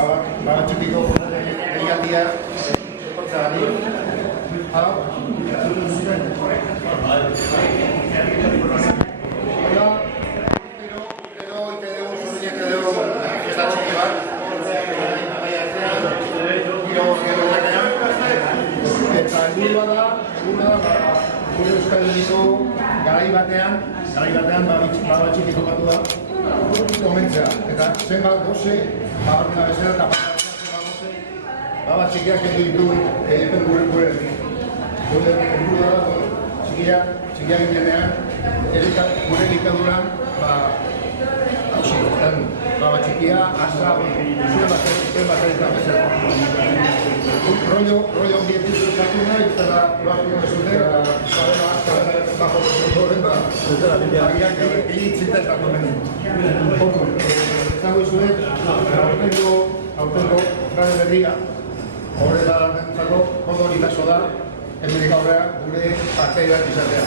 baba txikiko deialdia etortzeagatik. Hau. Gure Euskal Herriko garai batean baba txiki tokatu da komentzea. Eta zenbat goze, bagarruna bezala eta baba txikiak egiten gure herri. Gure helburu da, txikiak ginenean, gure diktaduran, baba txikia, asa, zuen baterizan bezala. Rollo ambientil sartu nahi, eta loartu zute, bajo horren, agiak egitzita eta komendu. Zago izuen, aurtengo garen berria, horre da nentzako, kondo ikaso da, hemenik aurrea, gure parteidak izatea.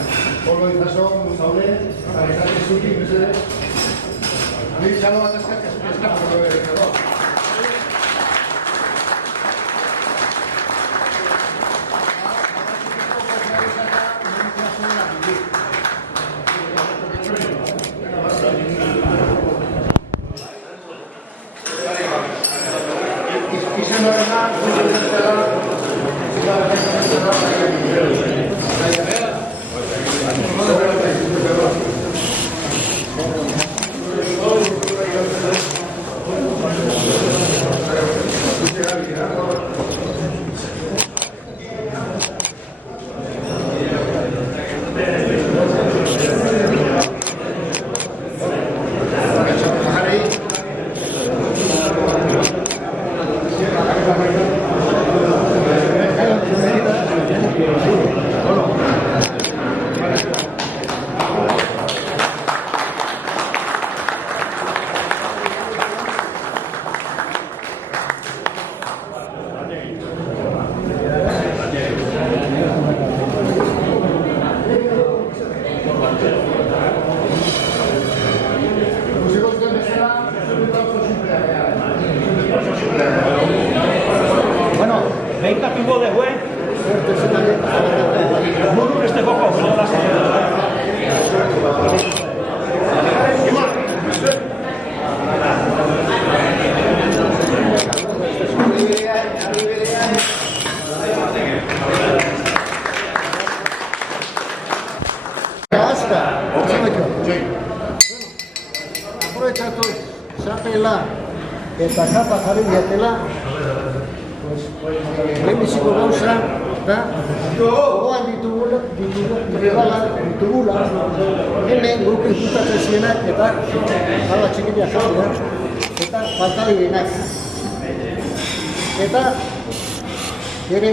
Kondo ikaso, zaude, esaten zuti, bezede, nire txalo bat eskatu berreko. Bueno, 20 tuvo de juez. Muy duro este poco, no la aprobetxatu zapela eta kapa jarri diatela lehenbiziko gauza eta gogoan ditugula hemen grupo inputatzen zienak eta baba txikitia jarri eta falta direnak eta ere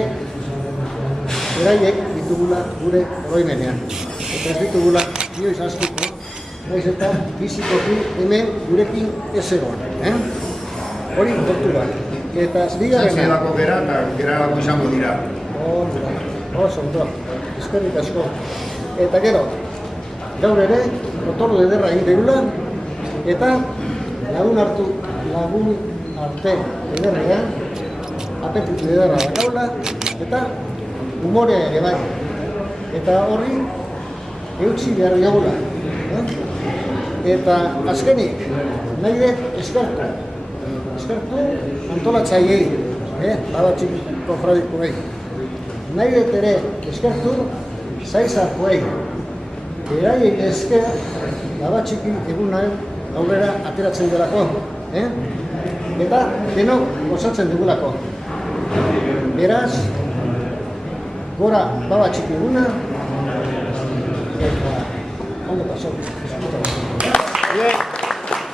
beraiek ditugula gure oroimenean eta ez ditugula inoiz askiko naiz eta bizikoki hemen gurekin ez egon. Hori kontu bat. Eta bigarrena. Zazilako gera eta geralako izango dira. Oso ondo, eskerrik asko. Eta gero, gaur ere, otorro ederra egin degula, eta lagun arte ederrean, apetitu ederra dakaula, eta humorea ere bai. Eta horri, eutxi behar diagula. Eta azkenik, nahi dut eskertu antolatzaileei, baba txikiko fradikoei. Nahi dut ere eskertu zaizarkoei. Beraiek esker, baba txiki egunaren aurrera ateratzen delako. Eta denok gozatzen dugulako. Beraz, gora baba txiki eguna, eta ondo pasok. Bien.